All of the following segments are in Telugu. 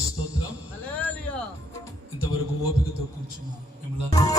స్తోత్రం. ఇంతవరకు ఓపికతో కూర్చున్న. మిమ్మల్ని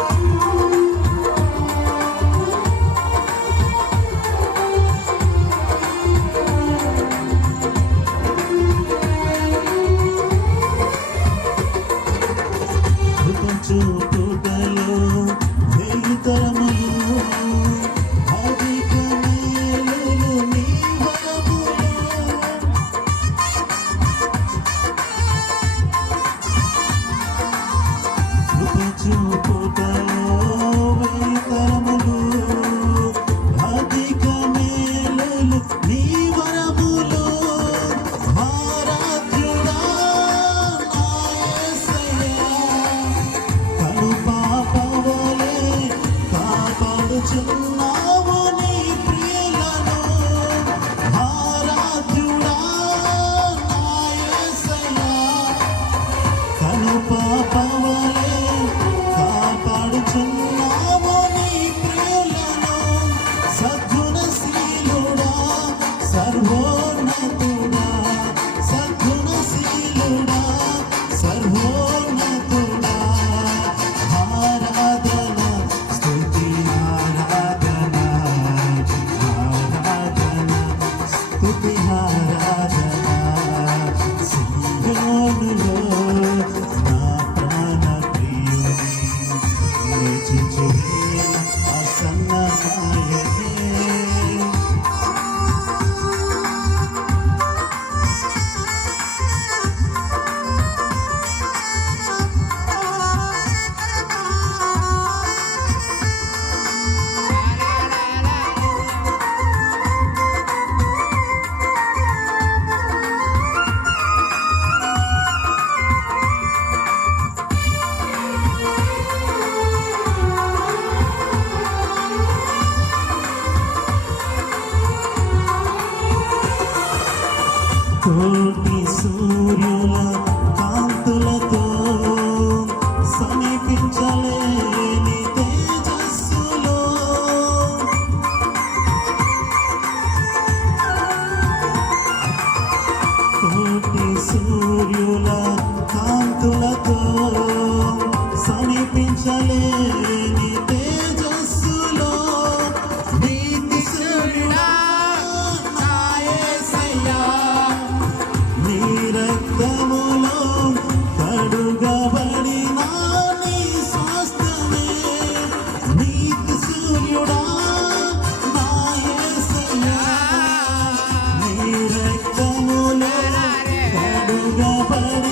oh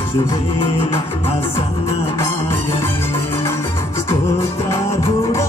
చూచువేల అసన్నమాయనే స్తోత్రార్హుడా.